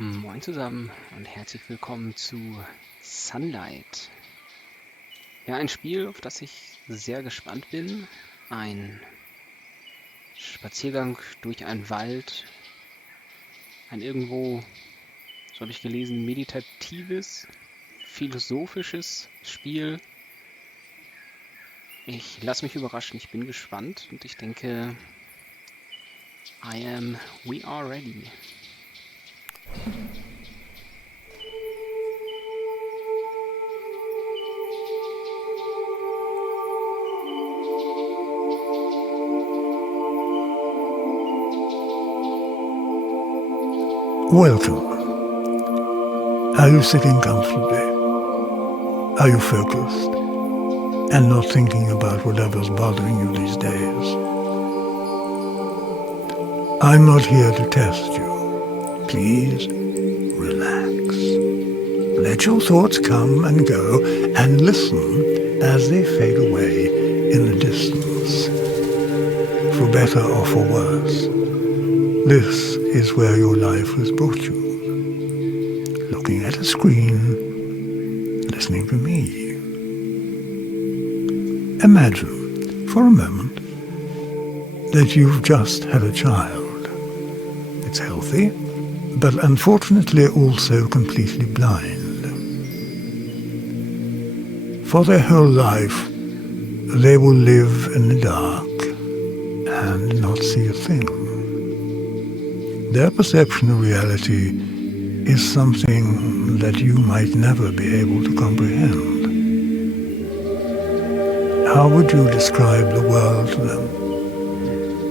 Moin zusammen und herzlich willkommen zu Sunlight. Ja, ein Spiel, auf das ich sehr gespannt bin. Ein Spaziergang durch einen Wald. Ein irgendwo, so habe ich gelesen, meditatives, philosophisches Spiel. Ich lasse mich überraschen, ich bin gespannt und ich denke, we are ready. Welcome. Are you sitting comfortably? Are you focused and not thinking about whatever's bothering you these days? I'm not here to test you. Please relax. Let your thoughts come and go and listen as they fade away in the distance. For better or for worse, this is where your life has brought you. Looking at a screen, listening to me. Imagine, for a moment, that you've just had a child. It's healthy, but unfortunately also completely blind. For their whole life, they will live in the dark and not see a thing. Their perception of reality is something that you might never be able to comprehend. How would you describe the world to them?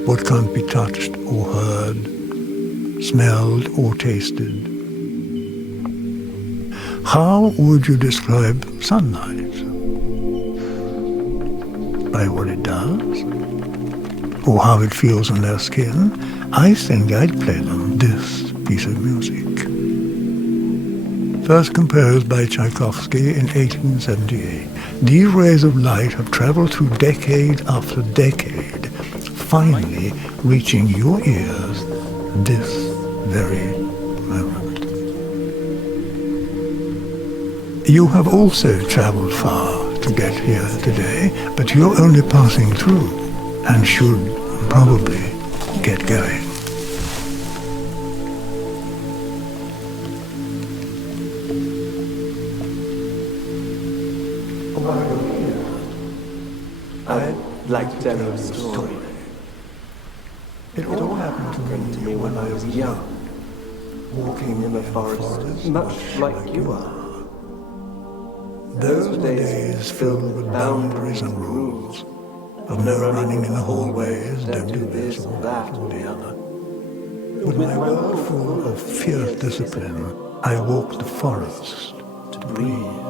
What can't be touched or heard, smelled or tasted? How would you describe sunlight? By what it does? Or how it feels on their skin? I think I'd play them this piece of music. First composed by Tchaikovsky in 1878, these rays of light have traveled through decade after decade, finally reaching your ears this very moment. You have also traveled far to get here today, but you're only passing through and should probably get going. While you're here, I'd like to tell you a story. It all happened to me when I was young, walking in the forest, much like you are. Those were days filled with boundaries and rules, of no running in the hallways, don't do this or that or the other. With my world full of fierce discipline, I walked the forest to breathe.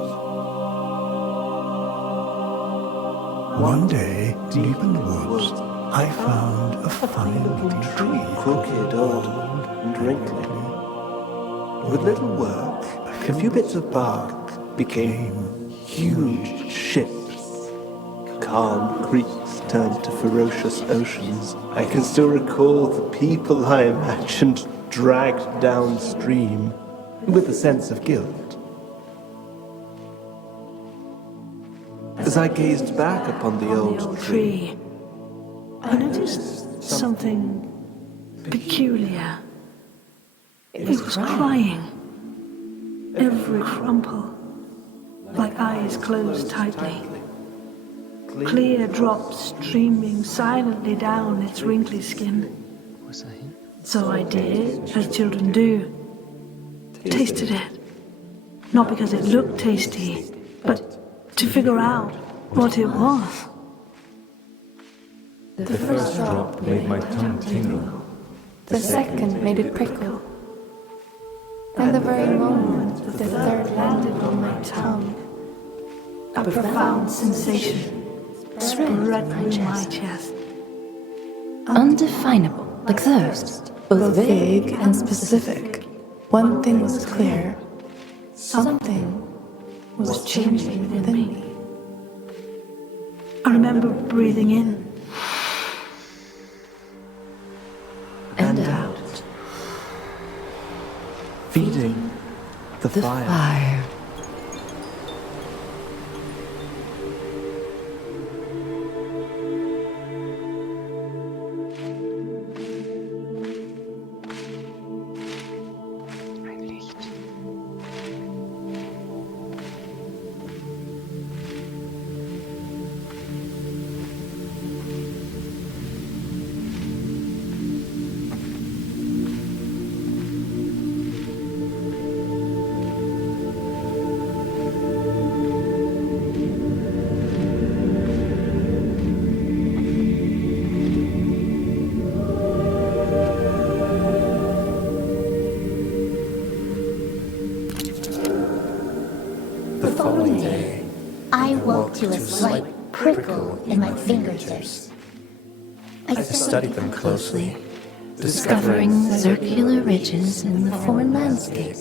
One day, deep in the woods, I found a funny looking tree, crooked, old, and wrinkly. With little work, a few bits of bark became huge ships. Calm creeks turned to ferocious oceans. I can still recall the people I imagined dragged downstream with a sense of guilt. As I gazed back upon the old tree, I noticed something peculiar. It was crying. Every crumple, like eyes closed tightly. Clear drops streaming silently down its wrinkly skin. So I did, as children do. Tasted it. Not because it looked tasty, but to figure out what it was. The first drop made my tongue tingle. The second made it prickle. And the very moment the third landed on my tongue, A profound sensation spread through my chest. undefinable, like thirst, both vague and specific. One thing was clear. Something was changing within me. I remember breathing in And out. feeding The fire. Ein Licht. The following day, I woke to a slight prickle in my fingertips. I studied them closely, discovering circular ridges in the foreign landscape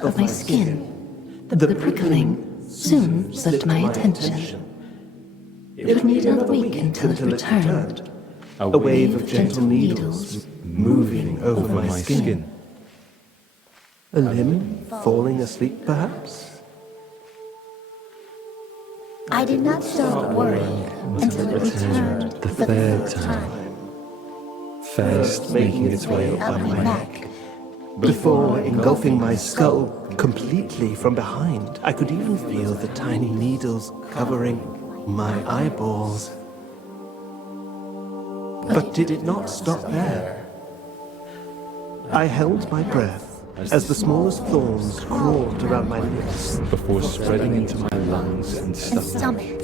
of my skin. The prickling soon slipped my attention. It would need another week until it returned. a wave of gentle needles moving over my skin. A limb falling asleep, perhaps? I did not stop worrying until it returned the third time, first making its way up my neck. Before engulfing my skull completely from behind, I could even feel the tiny needles covering my eyeballs. But did it not stop there? I held my breath as the smallest thorns crawled around my lips before spreading into my lungs and And stomach. stomach.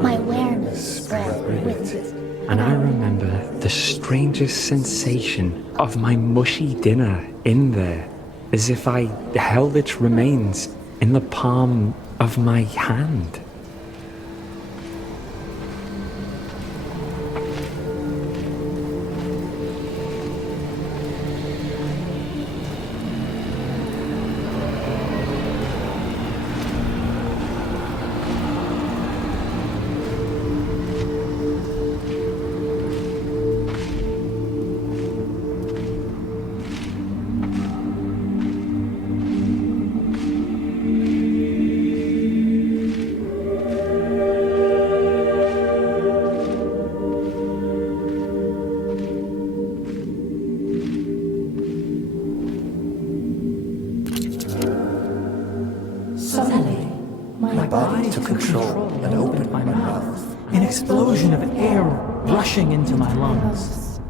My awareness spread with it. And I remember the strangest sensation of my mushy dinner in there, as if I held its remains in the palm of my hand. Suddenly, my body took control and opened my mouth. An explosion of air rushing into my lungs.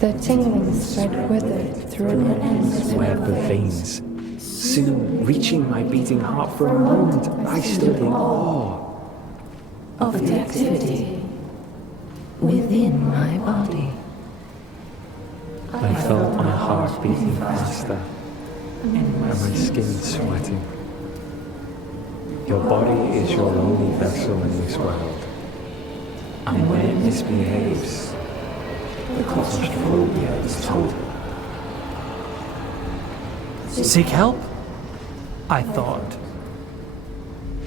The tingling spread with it through an endless Web of veins, soon reaching my beating heart. For a moment, I stood in awe. of the activity within my body. I felt my heart beating faster and my skin sweating. Your body is your only vessel in this world, and when it misbehaves, the claustrophobia is total. Seek help? I thought.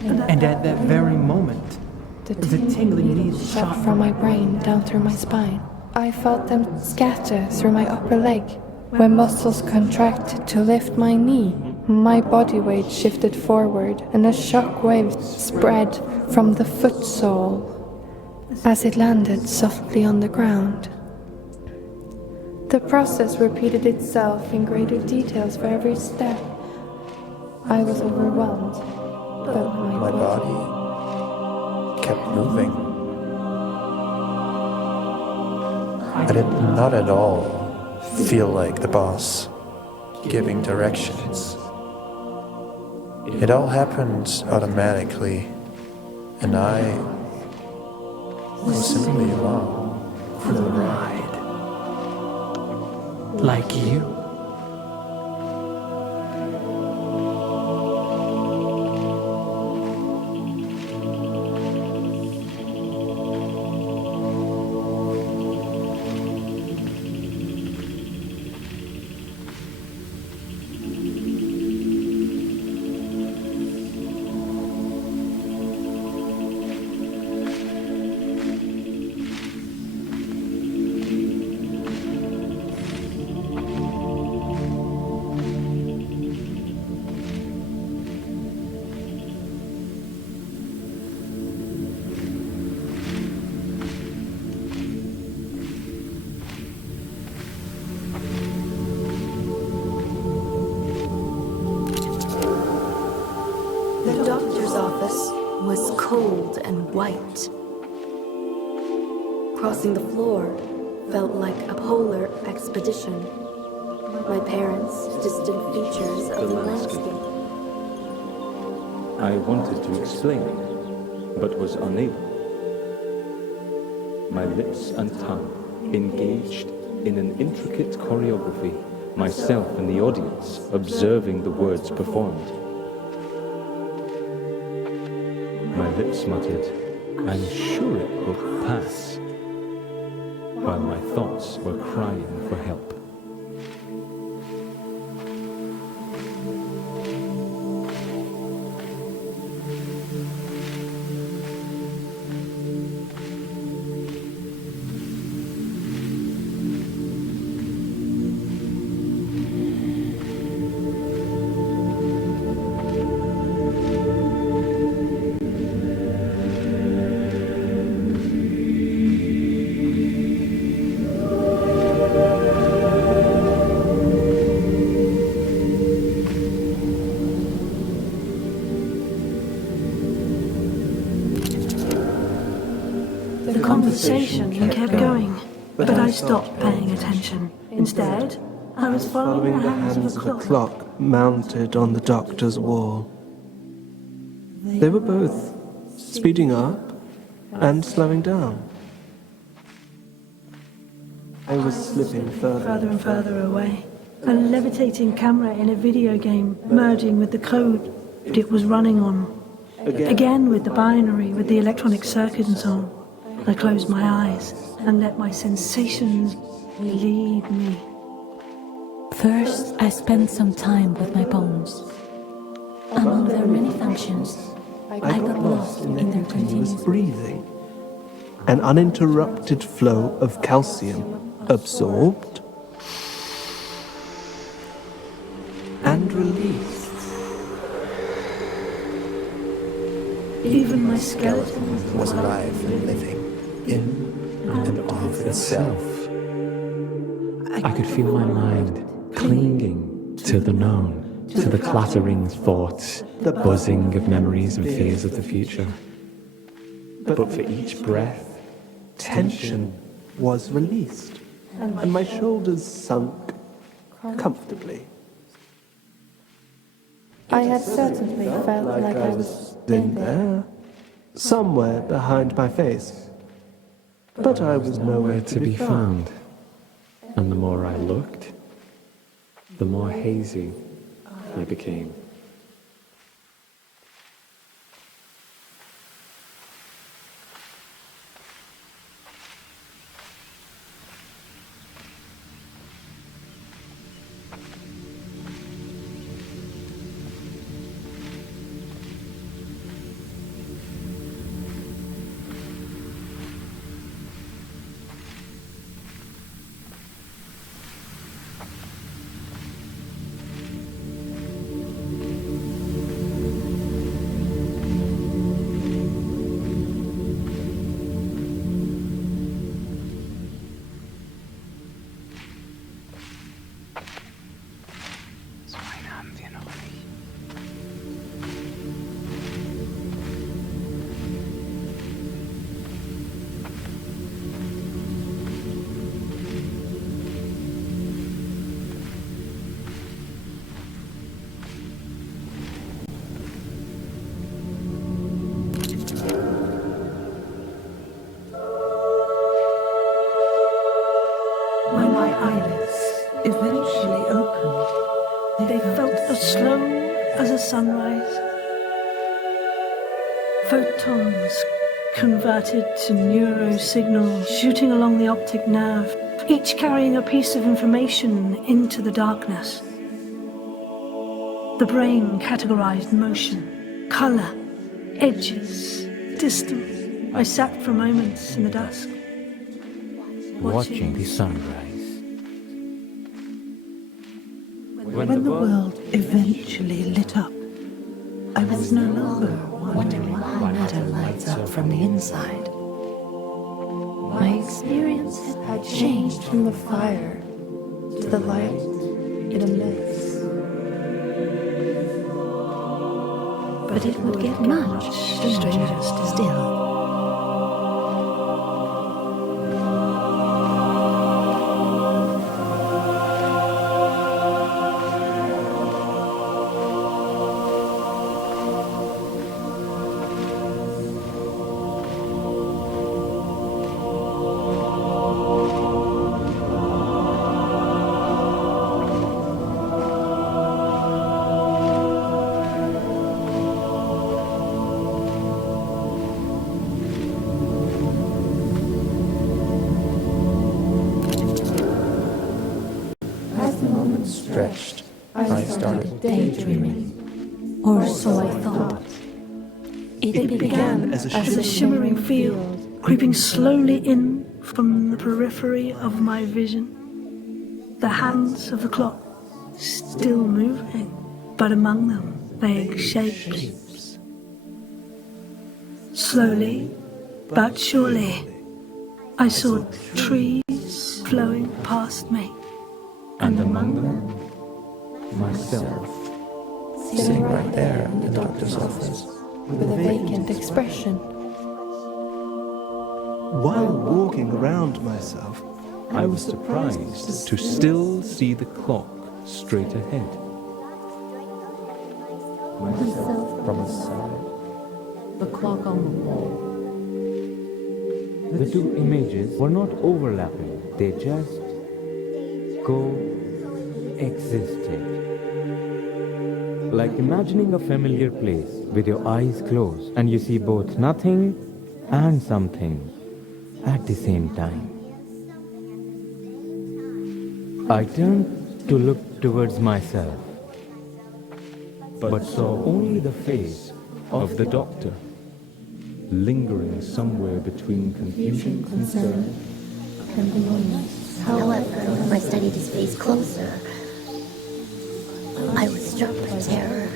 And at that very moment, The the tingling needles shot from my brain down through my spine. I felt them scatter through my upper leg. When muscles contracted to lift my knee, my body weight shifted forward and a shock wave spread from the foot sole as it landed softly on the ground. The process repeated itself in greater details for every step. I was overwhelmed, but My body kept moving. I did not at all feel like the boss giving directions. It all happened automatically, and I was simply along for the ride. like you. cold and white. Crossing the floor felt like a polar expedition. My parents' distant features of the landscape. I wanted to explain, but was unable. My lips and tongue engaged in an intricate choreography, myself and the audience observing the words performed. My lips muttered, "I'm sure it will pass," while my thoughts were crying for help. The conversation kept going, but I stopped paying attention. Instead, I was following the hands of a clock mounted on the doctor's wall. They were both speeding up and slowing down. I was slipping further and further away. A levitating camera in a video game merging with the code it was running on. Again with the binary, with the electronic circuit and so on. I closed my eyes and let my sensations lead me. First, I spent some time with my bones. Among their many functions, I got lost in their continuous breathing. An uninterrupted flow of calcium absorbed and released. Even my skeleton was alive and living in and of itself. I could feel my mind clinging to the known, to the clattering thoughts, the buzzing of memories and fears of the future. But for each breath, Tension was released, and my shoulders sunk comfortably. I had certainly felt like I was In there, somewhere behind my face. But I was nowhere to be found. And the more I looked, the more hazy I became. When my eyelids eventually opened, they felt as slow as a sunrise. Photons converted to neurosignals shooting along the optic nerve, each carrying a piece of information into the darkness. The brain categorized motion, color, edges, distance. I sat for moments in the dusk, watching the sunrise. When the world eventually lit up, I was no longer wondering why matter lights up from the inside. My experience had changed from the fire to the light it emits. but but it would get much stranger still. Stretched, I started daydreaming, or so I thought. It began as a shimmering field, creeping slowly in from the periphery of my vision. The hands of the clock still moving, but among them vague shapes. Slowly, but surely, I saw trees flowing past me. and among them, myself, sitting right there in the doctor's office. With a vacant expression. While walking around myself, I was surprised to still see the clock straight ahead. Myself from the side. The clock on the wall. The two images were not overlapping, they just coexisted. Like imagining a familiar place with your eyes closed and you see both nothing and something at the same time. I turned to look towards myself, but saw only the face Of the doctor, lingering somewhere between confusion, concern, And the moment. However, when I studied his face closer, I was struck by terror.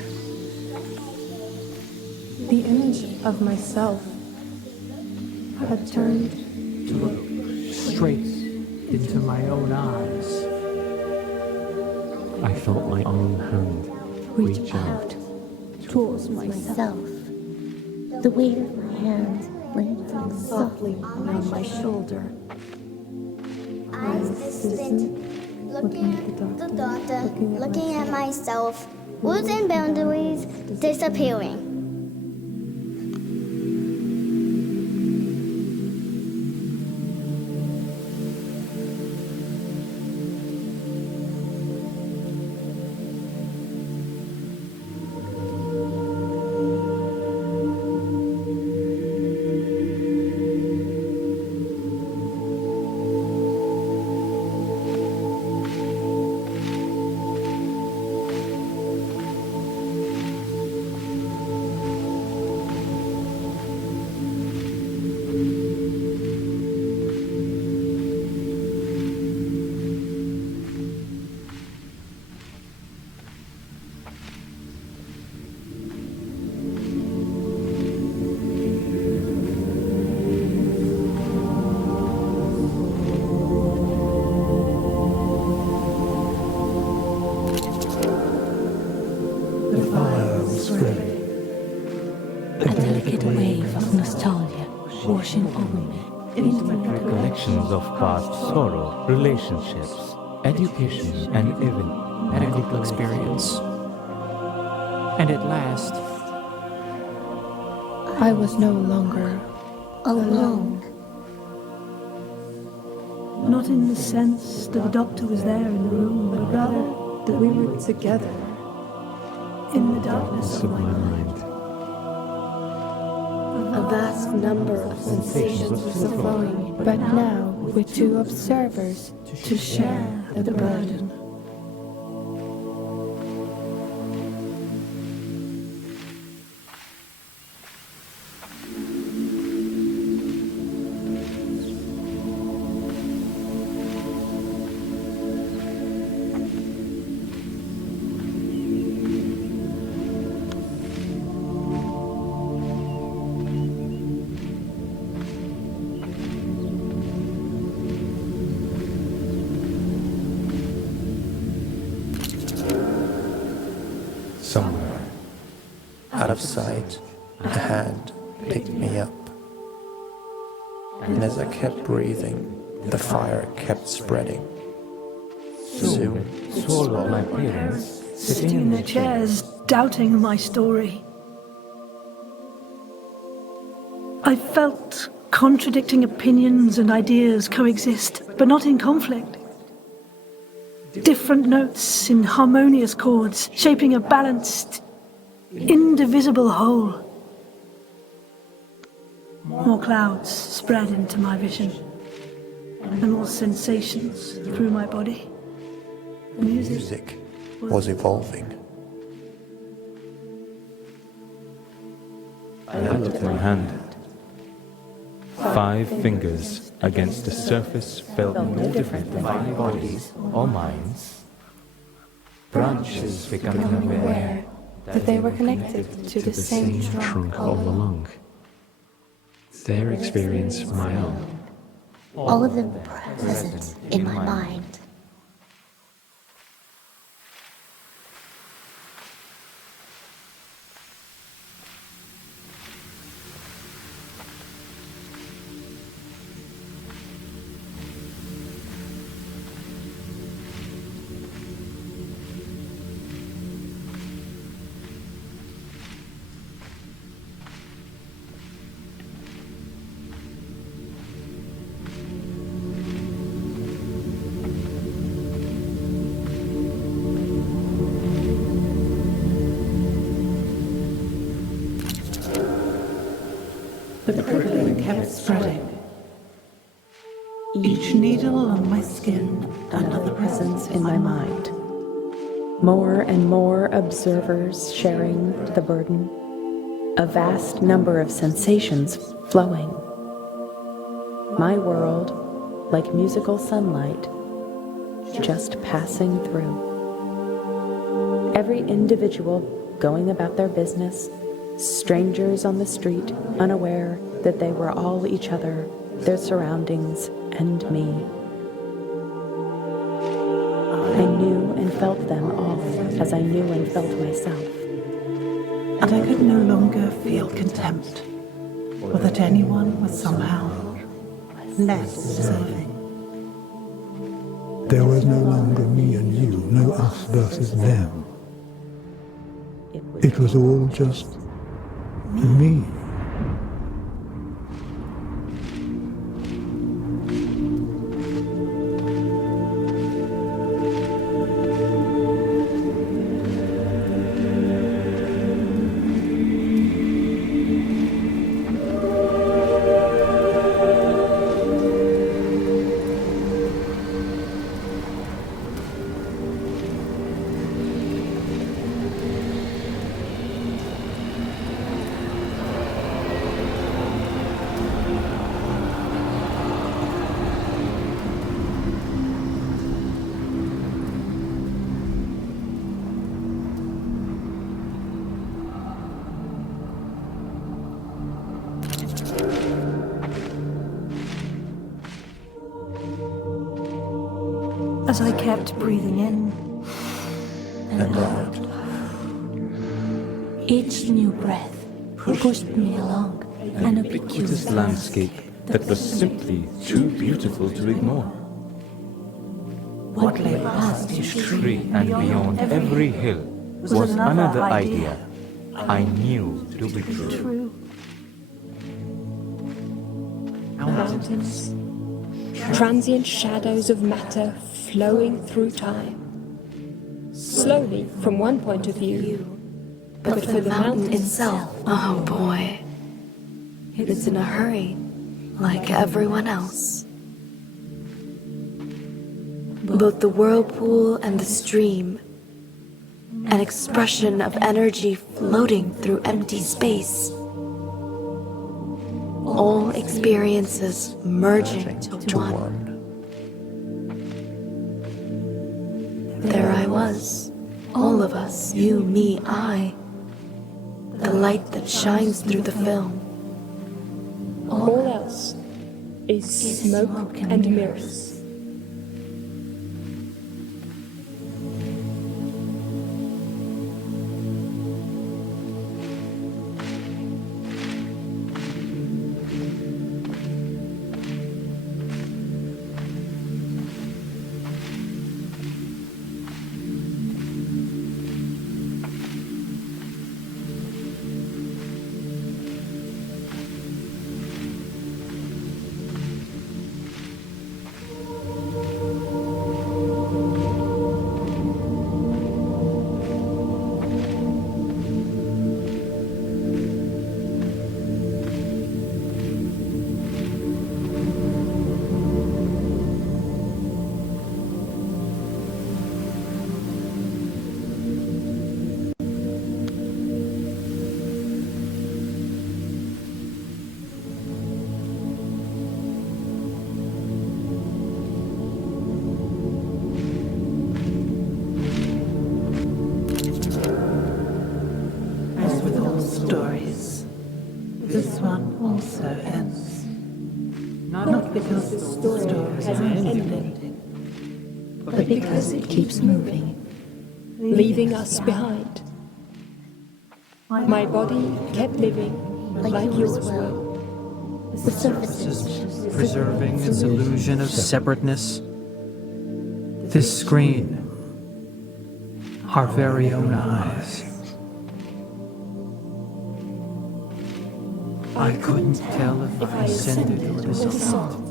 The image of myself had turned To look straight into my own eyes. I felt my own hand reach out towards myself. Myself. The weight of my hand landing Softly on my shoulder. Eyes distant, looking at the daughter, looking at myself, losing boundaries, disappearing. A delicate wave of nostalgia washing over me. intimate recollections of past sorrow, relationships, education, and even Medical experience. And at last, I was no longer alone. Not in the sense that the doctor was there in the room, but rather that we were together. in the darkness of my mind. A vast number of sensations were flowing, but now with two observers to share the burden. somewhere at Out of sight, a hand picked me up. And as I kept breathing, the fire kept spreading. Soon, it swallowed my parents, sitting in their chairs, doubting my story. I felt contradicting opinions and ideas coexist, but not in conflict. Different notes in harmonious chords, shaping a balanced, indivisible whole. More clouds spread into my vision, and more sensations through my body. Music was evolving. I looked at my hand. 5 fingers against the surface felt no different than 5 bodies or minds. Branches becoming aware that they were connected to the same trunk all along. Their experience, my own. All of them present in my mind. The prickling kept spreading. Each needle on my skin, another presence in my mind. More and more observers sharing the burden. A vast number of sensations flowing. My world, like musical sunlight, just passing through. Every individual going about their business, strangers on the street, unaware that they were all each other, their surroundings, and me. I knew and felt them all as I knew and felt myself. And I could no longer feel contempt, or that anyone was somehow less deserving. There was no longer me and you, no us versus them. It was all just me. As I kept breathing in and out, each new breath pushed me along an ubiquitous landscape that was simply too beautiful to ignore. What lay past each Tree and beyond every hill was another idea I knew to be true. Mountains, transient shadows of matter flowing through time. Slowly from one point of view, but for the mountain itself, oh boy, it's in a hurry, like everyone else. Both the whirlpool and the stream, an expression of energy floating through empty space. All experiences merging to one. There I was, all of us, you, me, I. The light that shines through the film. All else is smoke and mirrors. but because it keeps moving, leaving us behind. My body kept living like yours will. the surfaces Preserving its illusion of separateness. This screen, our very own eyes. I couldn't tell if I ascended or descended.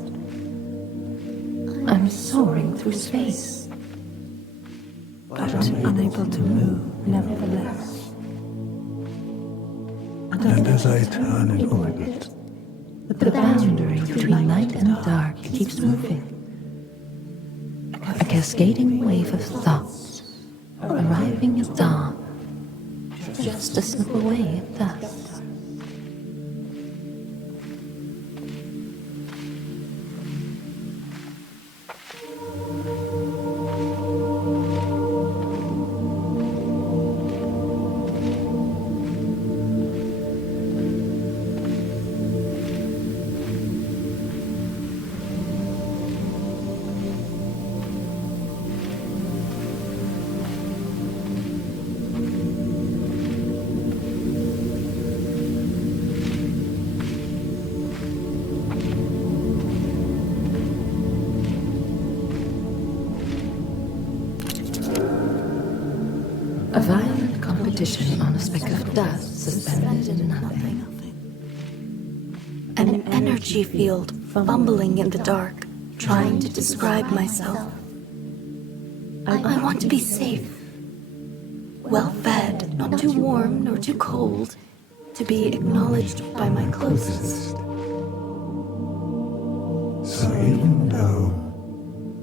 I'm soaring through space, but unable to move, nevertheless. And as I turn in orbit, the boundary between light and dark keeps moving. A cascading wave of thoughts, arriving at dawn, just to slip away at dusk. A violent competition on a speck of dust suspended in nothing. An energy field fumbling in the dark, trying to describe myself. I want to be safe, well fed, not too warm nor too cold, to be acknowledged by my closest. so even though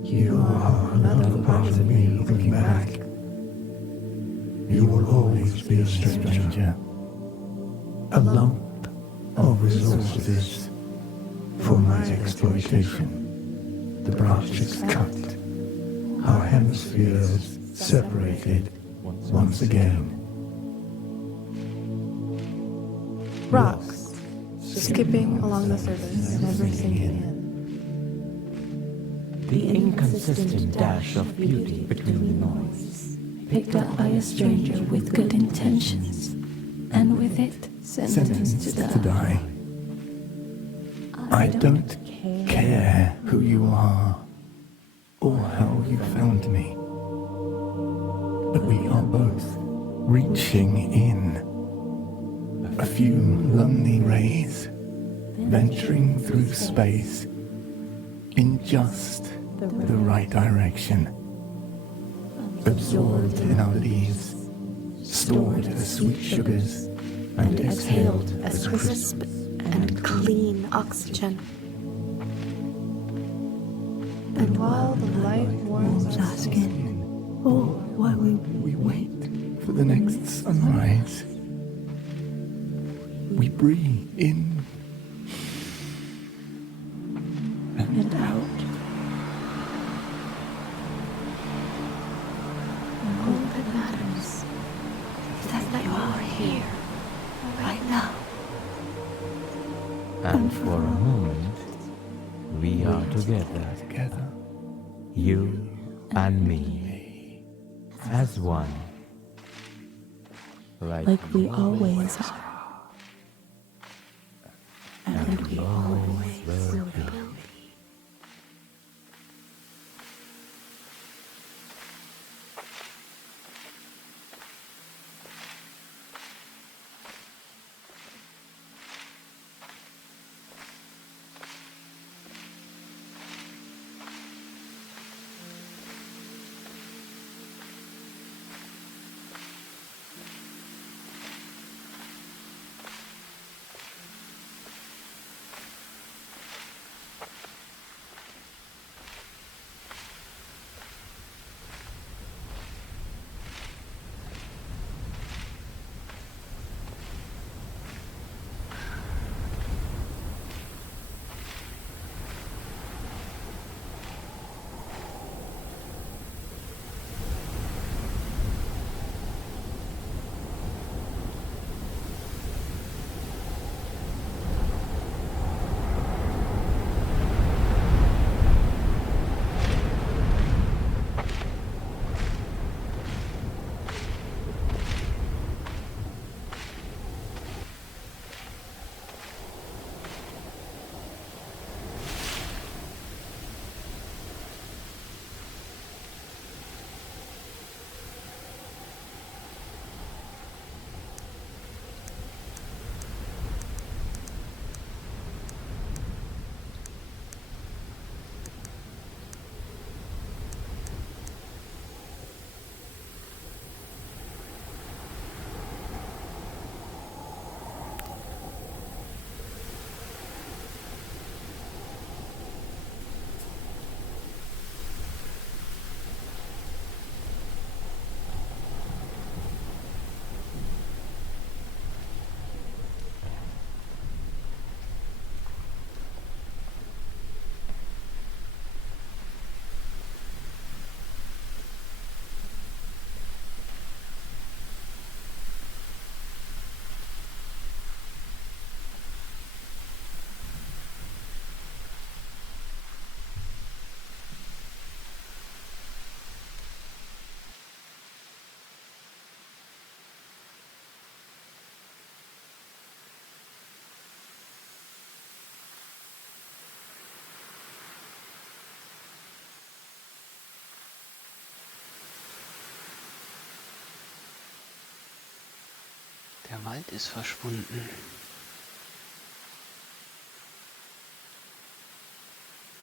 you are another part of me looking back, you will always be a stranger, a lump of resources for my exploitation. The branches cut, our hemispheres separated once again. Rocks, skipping along the surface, never sinking in. The inconsistent dash of beauty between the noise, picked up by a stranger with good intentions, and with it sentenced to die. I don't care who you are or how you found me, but we are both reaching in. A few lonely rays, venturing through space in just the right direction. Absorbed in our leaves, stored as sweet sugars, and exhaled as crisp and clean oxygen. And while the light warms our skin, or while we wait for the next sunrise, we breathe in and out. And all that matters is that you are here, right now. and for a moment, we are together, you and me, as one, Like we always are. And we always will be. Der Wald ist verschwunden.